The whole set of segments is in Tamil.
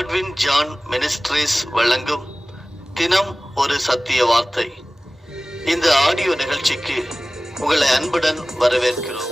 காட்வின் ஜான் மினிஸ்ட்ரீஸ் வழங்கும் தினம் ஒரு சத்திய வார்த்தை. இந்த ஆடியோ நிகழ்ச்சிக்கு உங்களை அன்புடன் வரவேற்கிறோம்.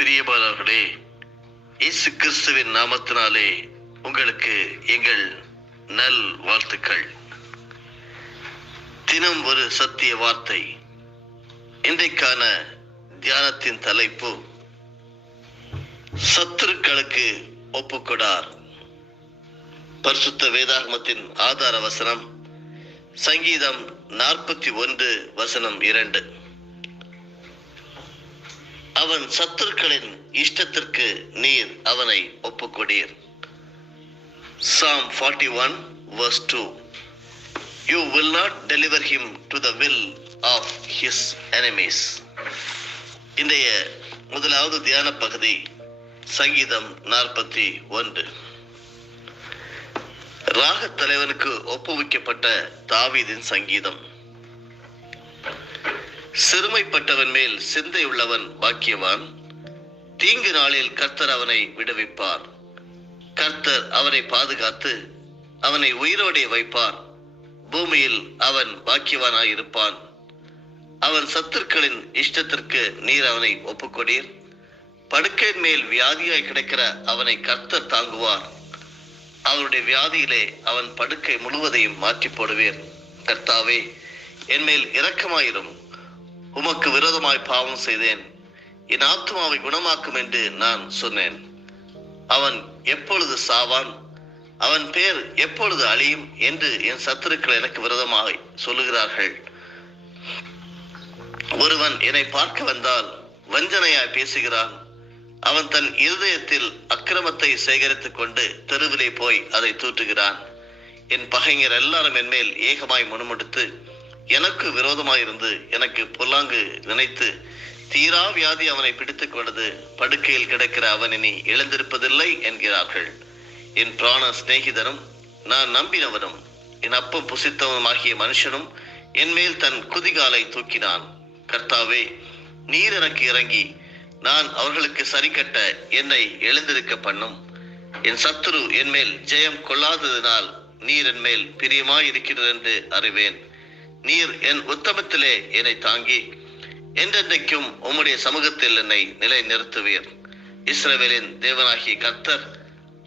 பிரியமானவர்களே, இயேசு கிறிஸ்துவின் நாமத்தினாலே உங்களுக்கு எங்கள் நல் வாழ்த்துக்கள். தினம் ஒரு சத்திய வார்த்தை. இன்றைக்கான தியானத்தின் தலைப்பு சத்துருக்களுக்கு ஒப்புக்கொடார். பரிசுத்த வேதாகமத்தின் ஆதார வசனம் சங்கீதம் 41:2. அவன் சத்துருக்களின் இஷ்டத்திற்கு நீர் அவனை ஒப்புக்கொடீர். Psalm 41:2. You will not deliver him to the will of his enemies. இன்றைய முதலாவது தியான பகுதி சங்கீதம் 41. ராகத் தலைவனுக்கு ஒப்புவிக்கப்பட்ட தாவீதின் சங்கீதம். சிறுமைப்பட்டவன் மேல் சிந்தை உள்ளவன் பாக்கியவான். தீங்கு நாளில் கர்த்தர் அவனை விடுவிப்பார். கர்த்தர் அவனை பாதுகாத்து அவனை உயிரோடே வைப்பார். பூமியில் அவன் பாக்கியவானாயிருப்பான். அவன் சத்துருக்களின் இஷ்டத்திற்கு நீர் அவனை ஒப்புக்கொடீர். படுக்கையின் மேல் வியாதியாய் கிடக்கிற அவனை கர்த்தர் தாங்குவார். அவருடைய வியாதியிலே அவன் படுக்கை முழுவதையும் மாற்றி போடுவீர். கர்த்தாவே, என் மேல் இரக்கமாயிரும். உமக்கு விரோதமாய் பாவம் செய்தேன். என் ஆத்துமாவை குணமாக்கும் என்று நான் சொன்னேன். அவன் எப்பொழுது சாவான்? அவன் பேர் எப்பொழுது அழியும் என்று என் சத்துருக்கள் எனக்கு விரோதமாக சொல்லுகிறார்கள். ஒருவன் என்னை பார்க்க வந்தால் வஞ்சனையாய் பேசுகிறான். அவன் தன் இருதயத்தில் அக்கிரமத்தை சேகரித்துக் கொண்டு தெருவிலே போய் அதை தூற்றுகிறான். என் பகைஞர் எல்லாரும் என் மேல் ஏகமாய் முணுமுடுத்து எனக்கு விரோதமாயிருந்து எனக்கு பொல்லாங்கு நினைத்து தீரா வியாதி அவனை பிடித்துக் கொண்டது. படுக்கையில் கிடக்கிற அவன் இனி எழுந்திருப்பதில்லை என்கிறார்கள். என் பிராண சிநேகிதனும் நான் நம்பினவனும் என் அப்பம் புசித்தவனுமாகிய மனுஷனும் என் மேல் தன் குதிகாலை தூக்கினான். கர்த்தாவே, நீர் எனக்கு இறங்கி நான் அவர்களுக்கு சரி கட்ட என்னை எழுந்திருக்க பண்ணும். என் சத்துரு என் மேல் ஜெயம் கொள்ளாததினால் நீர் என் மேல் பிரியமாயிருக்கிறது என்று அறிவேன். நீர் என் உத்தமத்திலே என்னை தாங்கி என்றென்றைக்கும் உம்முடைய சமூகத்தில் என்னை நிலை நிறுத்துவீர். இஸ்ரவேலின் தேவனாகிய கர்த்தர்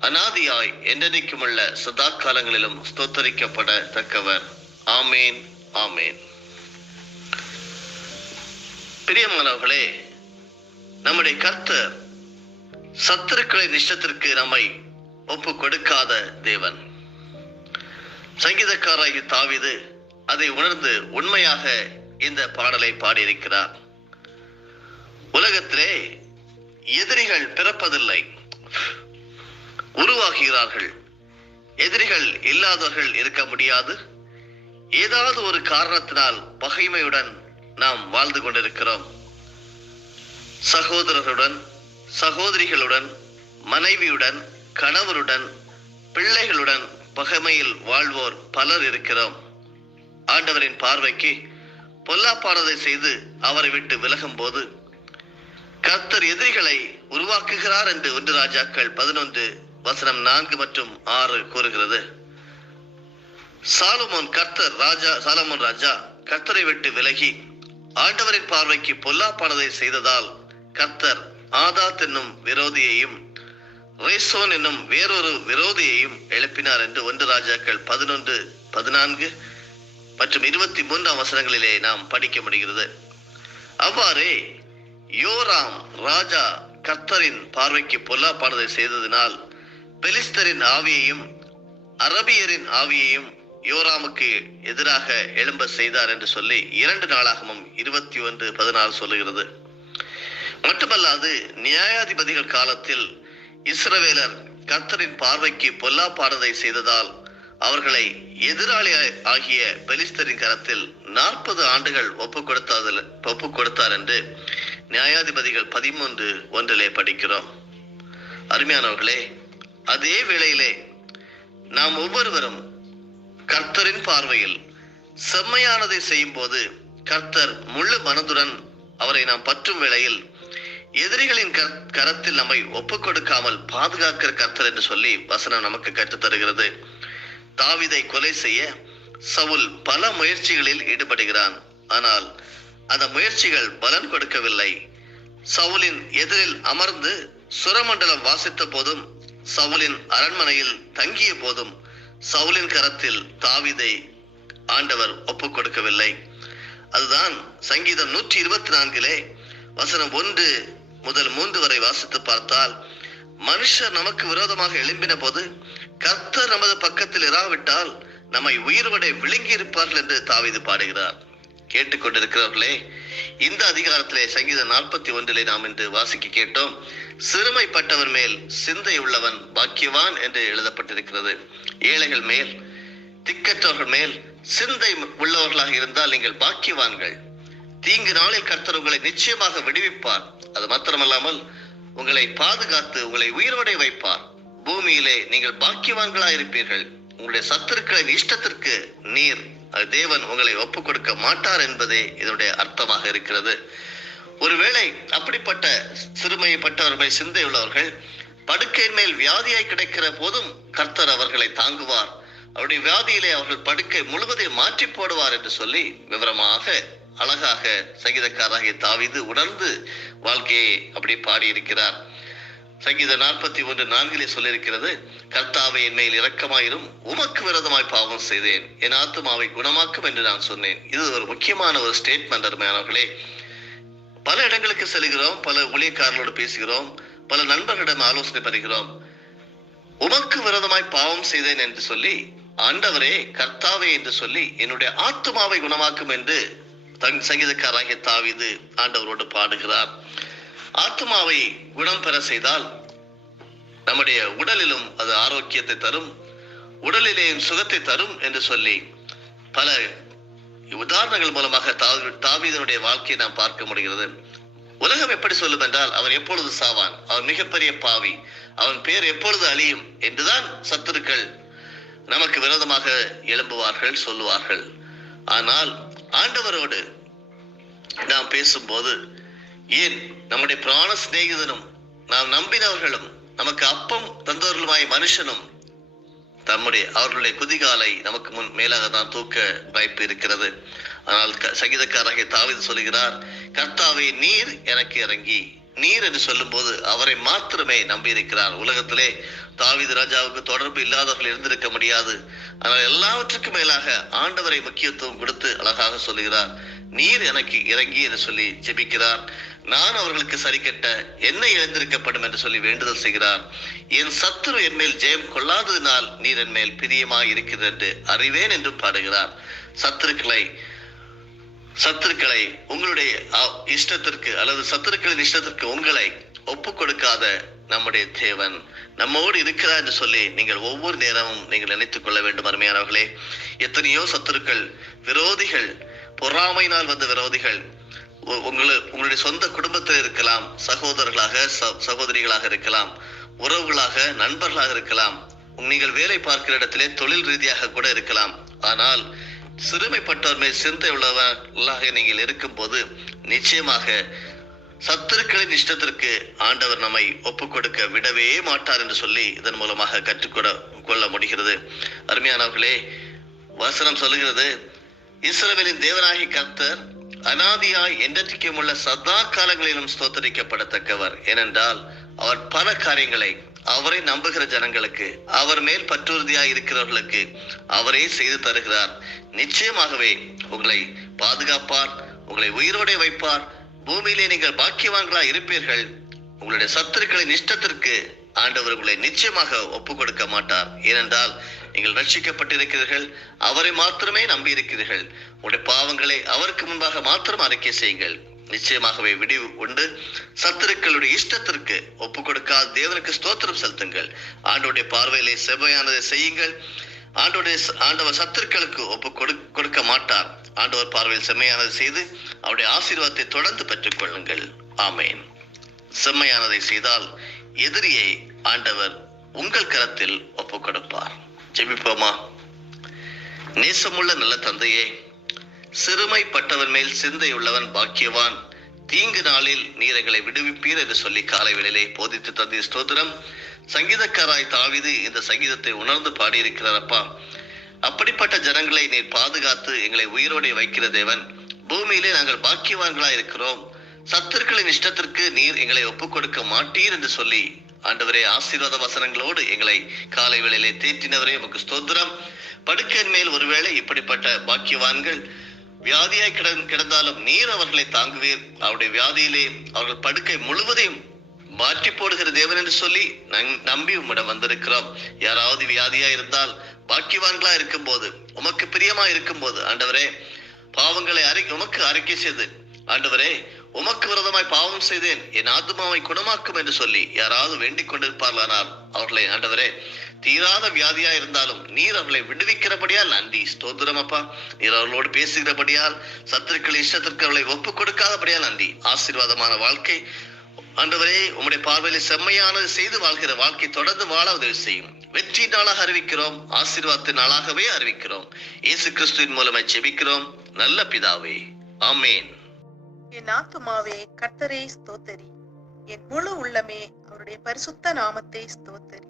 அநாதியாய் என்றென்றைக்கும் உள்ள சதா காலங்களிலும் ஸ்தோத்தரிக்கப்பட தக்கவர். ஆமேன், ஆமேன். பிரியமானவர்களே, நம்முடைய கர்த்தர் சத்துருக்களின் இஷ்டத்திற்கு நம்மை ஒப்பு கொடுக்காத தேவன். சங்கீதக்காராகிய தாவீது அதை உணர்ந்து உண்மையாக இந்த பாடலை பாடியிருக்கிறார். உலகத்திலே எதிரிகள் பிறப்பதில்லை, உருவாகிறார்கள். எதிரிகள் இல்லாதவர்கள் இருக்க முடியாது. ஏதாவது ஒரு காரணத்தினால் பகைமையுடன் நாம் வாழ்ந்து கொண்டிருக்கிறோம். சகோதரருடன், சகோதரிகளுடன், மனைவியுடன், கணவருடன், பிள்ளைகளுடன் பகைமையில் வாழ்வோர் பலர் இருக்கிறோம். ஆண்டவரின் பார்வைக்கு பொல்லாப்பானதை செய்து அவரை விட்டு விலகும் போது கர்த்தர் எதிரிகளை உருவாக்குகிறார் என்று 1 ராஜாக்கள் 11 வசனம் 4 மற்றும் 6 கூறுகிறது. சாலமோன் ராஜா கர்த்தரை விட்டு விலகி ஆண்டவரின் பார்வைக்கு பொல்லாப்பானதை செய்ததால் கர்த்தர் ஆதாத் என்னும் விரோதியையும் ரேசோன் என்னும் வேறொரு விரோதியையும் எழுப்பினார் என்று 1 ராஜாக்கள் 11, 14 மற்றும் 23 வசனங்களிலே நாம் படிக்க முடிகிறது. அவ்வாறே யோராம் ராஜா கர்த்தரின் பார்வைக்கு பொல்லாப்பானதை செய்ததினால் பெலிஸ்தரின் ஆவியையும் அரபியரின் ஆவியையும் யோராமுக்கு எதிராக எழும்ப செய்தார் என்று சொல்லி 2 நாளாகமும் 21:16 சொல்லுகிறது. மட்டுமல்லாது நியாயாதிபதிகள் காலத்தில் இஸ்ரவேலர் கர்த்தரின் பார்வைக்கு பொல்லாப்பானதை செய்ததால் அவர்களை எதிராளி ஆகிய பெலிஸ்தரின் கரத்தில் 40 ஆண்டுகள் ஒப்பு கொடுத்தார் என்று நியாயாதிபதிகள் 13:1 படிக்கிறோம். அருமையானவர்களே, அதே வேளையிலே நாம் ஒவ்வொருவரும் கர்த்தரின் பார்வையில் செம்மையானதை செய்யும் போது கர்த்தர் முழு மனதுடன் அவரை நாம் பற்றும் வேளையில் எதிரிகளின் கரத்தில் நம்மை ஒப்புக் கொடுக்காமல் பாதுகாக்கிற கர்த்தர் என்று சொல்லி வசனம் நமக்கு கற்றுத் தருகிறது. தாவீதை கொலை செய்ய சவுல் பல முயற்சிகளில் ஈடுபடுகிறான். ஆனால் அந்த முயற்சிகள் பலன் கொடுக்கவில்லை. சவுலின் எதிரில் அமர்ந்து சுரமண்டலம் வாசித்த போதும், சவுலின் அரண்மனையில் தங்கிய போதும் சவுலின் கரத்தில் தாவீதை ஆண்டவர் ஒப்புக் கொடுக்கவில்லை. அதுதான் சங்கீதம் 124 வசனம் 1 முதல் 3 வரை வாசித்து பார்த்தால், மனுஷர் நமக்கு விரோதமாக எழும்பின போது கர்த்தர் நமது பக்கத்தில் இராவிட்டால் நம்மை உயிர்வடை விழுங்கி இருப்பார்கள் என்று தாவீது பாடுகிறார். கேட்டுக்கொண்டிருக்கிறவர்களே, இந்த அதிகாரத்திலே சங்கீதம் 41 நாம் இன்று வாசிக்க கேட்டோம். சிறுமைப்பட்டவர் மேல் சிந்தை உள்ளவன் பாக்கியவான் என்று எழுதப்பட்டிருக்கிறது. ஏழைகள் மேல், திக்கற்றவர்கள் மேல் சிந்தை உள்ளவர்களாக இருந்தால் நீங்கள் பாக்கியவான்கள். தீங்கு நாளில் கர்த்தர் உங்களை நிச்சயமாக விடுவிப்பார். அது மாத்திரமல்லாமல் உங்களை பாதுகாத்து உங்களை உயிர்வடை வைப்பார். பூமியிலே நீங்கள் பாக்கியவான்களாக இருப்பீர்கள். உங்களுடைய சத்துருக்களின் இஷ்டத்திற்கு நீர் தேவன் உங்களை ஒப்புக் கொடுக்க மாட்டார் என்பதே இதனுடைய அர்த்தமாக இருக்கிறது. ஒருவேளை அப்படிப்பட்ட சிறுமைப்பட்டவர்கள், சிந்தை உள்ளவர்கள் படுக்கையின் மேல் வியாதியாய் கிடைக்கிற போதும் கர்த்தர் அவர்களை தாங்குவார். அவருடைய வியாதியிலே அவர்கள் படுக்கை முழுவதையும் மாற்றி போடுவார் என்று சொல்லி விவரமாக அழகாக சங்கீதக்காரராகிய தாவீது உணர்ந்து வாழ்க்கையை அப்படி பாடியிருக்கிறார். சங்கீதம் 41:4 சொல்லியிருக்கிறது, கர்த்தாவே என் மேல் இரக்கமாயிரும், உமக்கு விரோதமாய் பாவம் செய்தேன், என் ஆத்துமாவை குணமாக்கும் என்று நான் சொன்னேன். இது ஒரு முக்கியமான ஒரு ஸ்டேட்மெண்ட். அருமையானவர்களே, பல இடங்களுக்கு செல்கிறோம், பல ஊழியக்காரர்களோடு பேசுகிறோம், பல நண்பர்களிடம் ஆலோசனை பெறுகிறோம். உமக்கு விரோதமாய் பாவம் செய்தேன் என்று சொல்லி, ஆண்டவரே கர்த்தாவே என்று சொல்லி என்னுடைய ஆத்துமாவை குணமாக்கும் என்று சங்கீதக்காரராகிய தாவீது ஆண்டவரோடு பாடுகிறார். ஆத்மாவை குணம் பெற செய்தால் நம்முடைய உடலிலும் அது ஆரோக்கியத்தை தரும், உடலிலேயும் சுகத்தை தரும் என்று சொல்லி பல உதாரணங்கள் மூலமாக தாவீதனுடைய வாழ்க்கையை நாம் பார்க்க முடிகிறது. உலகம் எப்படி சொல்லும் என்றால், அவன் எப்பொழுது சாவான், அவன் மிகப்பெரிய பாவி, அவன் பேர் எப்பொழுது அழியும் என்றுதான் சத்துருக்கள் நமக்கு விரோதமாக எழும்புவார்கள், சொல்லுவார்கள். ஆனால் ஆண்டவரோடு நாம் பேசும்போது, ஏன் நம்முடைய பிராண சிநேகிதனும் நாம் நம்பினவர்களும் நமக்கு அப்பம் தந்தவர்களுமாய் மனுஷனும் அவர்களுடைய குதிகாலை நமக்கு முன் மேலாக தான் தூக்க வாய்ப்பு இருக்கிறது. ஆனால் சங்கீதக்காரராகிய தாவீது சொல்லுகிறார், கர்த்தாவே நீர் எனக்கு இறங்கி, நீர் என்று சொல்லும் போது அவரை மாத்திரமே நம்பி இருக்கிறார். உலகத்திலே தாவீது ராஜாவுக்கு தொடர்பு இல்லாதவர்கள் இருந்திருக்க முடியாது. ஆனால் எல்லாவற்றுக்கும் மேலாக ஆண்டவரை முக்கியத்துவம் கொடுத்து அழகாக சொல்லுகிறார், நீர் எனக்கு இறங்கி என்று சொல்லி ஜெபிக்கிறார். நான் அவர்களுக்கு சரி கட்ட என்ன இழந்திருக்கப்படும் என்று சொல்லி வேண்டுதல் செய்கிறார். என் சத்துரு என் மேல் ஜெயம் கொள்ளாததினால் நீர் என் மேல் பிரியமாய் இருக்கிறது என்று அறிவேன் என்று பாடுகிறார். சத்துருக்களை உங்களுடைய இஷ்டத்திற்கு அல்லது சத்துருக்களின் இஷ்டத்திற்கு உங்களை ஒப்பு கொடுக்காத நம்முடைய தேவன் நம்மோடு இருக்கிறார் என்று சொல்லி நீங்கள் ஒவ்வொரு நேரமும் நீங்கள் நினைத்துக் கொள்ள வேண்டும். அருமையானவர்களே, எத்தனையோ சத்துருக்கள், விரோதிகள், பொறாமையினால் வந்த விரோதிகள் உங்களுடைய சொந்த குடும்பத்தில் இருக்கலாம், சகோதரர்களாக சகோதரிகளாக இருக்கலாம், உறவுகளாக, நண்பர்களாக இருக்கலாம், நீங்கள் வேலை பார்க்கிற இடத்திலே தொழில் ரீதியாக கூட இருக்கலாம். ஆனால் சிறுமைப்பட்டவர் மேல் சிந்தை உள்ளவர்களாக நீங்கள் இருக்கும் போது நிச்சயமாக சத்துருக்களின் இஷ்டத்திற்கு ஆண்டவர் நம்மை ஒப்புக் கொடுக்க விடவே மாட்டார் என்று சொல்லி இதன் மூலமாக கற்றுக்கொள்ள முடிகிறது. அருமையானவர்களே, வசனம் சொல்லுகிறது, இஸ்ரவேலின் தேவனாகிய கர்த்தர் அனாதியாய் என்றைக்கும் உள்ள சதா காலங்களிலும் ஸ்தோத்தரிக்கப்படத்தக்கவர். ஏனென்றால் அவர் பல காரியங்களை அவரை நம்புகிற ஜனங்களுக்கு, அவர் மேல் பற்றுறுதியாய் இருக்கிறவர்களுக்கு அவரே செய்து தருகிறார். நிச்சயமாகவே உங்களை பாதுகாப்பார், உங்களை உயிரோടെ வைப்பார். பூமியிலே நீங்கள் பாக்கியவான்களாய் இருப்பீர்கள். உங்களுடைய சத்துருக்களின் இஷ்டத்திற்கு ஆண்டவர் உங்களை நிச்சயமாக ஒப்புக் கொடுக்க மாட்டார். ஏனென்றால் நீங்கள் ரட்சிக்கப்பட்டிருக்கிறீர்கள், அவரை மாத்திரமே நம்பி இருக்கிறீர்கள். உங்களுடைய பாவங்களை அவருக்கு முன்பாக மாத்திரம் அறிக்கை செய்யுங்கள். நிச்சயமாகவே விடிவு உண்டு. சத்துருக்களுடைய இஷ்டத்திற்கு ஒப்பு கொடுக்காத தேவனுக்கு ஸ்தோத்திரம் செலுத்துங்கள். ஆண்டவருடைய பார்வையிலே செவ்வையானதை செய்யுங்கள். ஆண்டவர் சத்துருக்களுக்கு ஒப்பு கொடுக்க மாட்டார். ஆண்டவர் பார்வையில் செம்மையானதை செய்து அவருடைய ஆசீர்வாதத்தை தொடர்ந்து பெற்றுக் கொள்ளுங்கள். ஆமேன். செம்மையானதை செய்தால் எதிரியை ஆண்டவர் உங்கள் கரத்தில் ஒப்பு கொடுப்பார். ஜெபிப்போமா. நேசமுள்ள நல்ல தந்தையே, சிறுமைப்பட்டவன் மேல் சிந்தை உள்ளவன் பாக்கியவான், தீங்கு நாளில் நீர் எங்களை விடுவிப்பீர் என்று சொல்லி காலை வேளையிலே போதித்து தந்தீர். ஸ்தோத்திரம். சங்கீதக்காராய் தாவீது இந்த சங்கீதத்தை உணர்ந்து பாடியிருக்கிறார். அப்பா, அப்படிப்பட்ட ஜனங்களை நீர் பாதுகாத்து எங்களை உயிரோடு வைக்கிற தேவன். பூமியிலே நாங்கள் பாக்கியவான்களாய் இருக்கிறோம். சத்துருக்களின் இஷ்டத்திற்கு நீர் எங்களை ஒப்புக் கொடுக்க மாட்டீர் என்று சொல்லி ஆண்டவரே ஆசீர்வாத வசனங்களோடு எங்களை காலை வேளையிலே தேற்றினவரே உமக்கு ஸ்தோத்திரம். படுக்கையின் மேல் ஒருவேளை இப்படிப்பட்ட பாக்கியவான்கள் வியாதியாய் கிடந்தாலும் நீர் அவர்களை தாங்குவீர். அவருடைய வியாதியிலே அவர்கள் படுக்கை முழுவதையும் மாற்றி போடுகிற தேவன் என்று சொல்லி நம்பி உம்மிடம் வந்திருக்கிறோம். யாராவது வியாதியா இருந்தால் பாக்கியவான்களா இருக்கும் போது, உமக்கு பிரியமா இருக்கும் போது ஆண்டவரே பாவங்களை உமக்கு அறிக்கை செய்து, ஆண்டவரே உமக்கு விரோதமாய் பாவம் செய்தேன், என் ஆத்துமாவை குணமாக்கும் என்று சொல்லி யாராவது வேண்டிக் கொண்டிருப்பார்களானால் அவர்களை ஆண்டவரே தீராத வியாதியா இருந்தாலும் நீர் அவர்களை விடுவிக்கிறபடியால் நன்றி. ஸ்தோத்திரம் அப்பா. நீர் அவர்களோடு பேசுகிறபடியால், சத்துருக்கள் இஷ்டத்திற்கு அவர்களை ஒப்புக் கொடுக்காதபடியால் நன்றி. ஆசீர்வாதமான வாழ்க்கை ஆண்டவரே உம்முடைய பார்வையில செம்மையானது செய்து வாழ்கிற வாழ்க்கை தொடர்ந்து வாழ உதவி செய்யும். வெற்றி நாளாக அறிவிக்கிறோம், ஆசீர்வாதத்தின் நாளாகவே அறிவிக்கிறோம். இயேசு கிறிஸ்துவின் மூலமாய் ஜெபிக்கிறோம் நல்ல பிதாவே, ஆமேன். என் ஆத்துமாவே கர்த்தரை ஸ்தோத்தரி, என் முழு உள்ளமே அவருடைய பரிசுத்த நாமத்தை ஸ்தோத்தரி.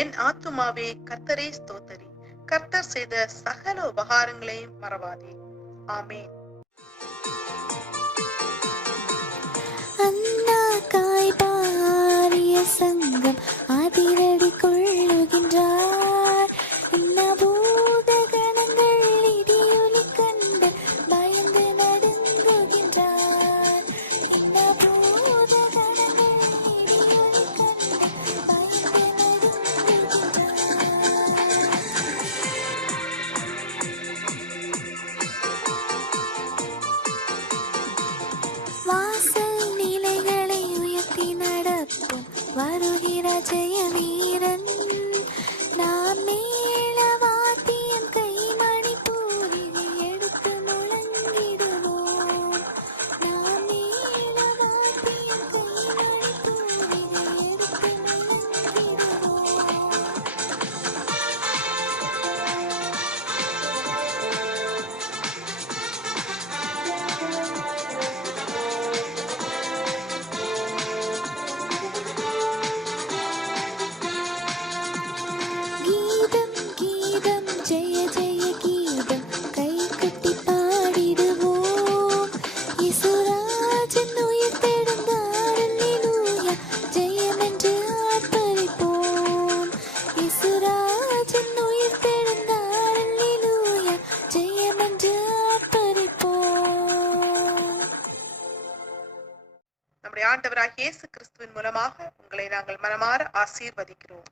என் ஆத்துமாவே கர்த்தரை ஸ்தோத்தரி, கர்த்தர் செய்த சகல உபகாரங்களையும் மறவாதே. ஆமேன். அண்ணா காய்பாரிய சங்கம் அதிரடி கொள்ளுகின்றார். பூத கணங்கள் இடியொலி கண்டு பயந்து நடுங்குகின்றார். பூத கணங்கள் இடியொலி கண்டு பயந்து நடுங்குகின்றார். வாசல் நிலைகளை உயர்த்தி நடக்கும் வருகிற ஜெய வீரன். நாம் மேள வாத்தியம் கைமணி பூரிகை எடுத்து முழங்கிடுவோம். நாம் மேள வாத்தியம் கைமணி பூரிகை எடுத்து முழங்கிடுவோம். கீதம் கீதம் ஜெய ஜெய கீதம் கை கட்டி பாடிடுவோம். இசுராஜன் உயிர்த்தெழுந்தார், அல்லேலூயா ஜெயம் என்று ஆர்ப்பரிப்போம். இசுராஜன் உயிர்த்தெழுந்தார், அல்லேலூயா ஜெயம் என்று ஆர்ப்பரிப்போம். நம்முடைய ஆண்டவராகிய இயேசு கிறிஸ்துவின் மூலமாக உங்களை நாங்கள் மனமாற ஆசீர்வதிக்கிறோம்.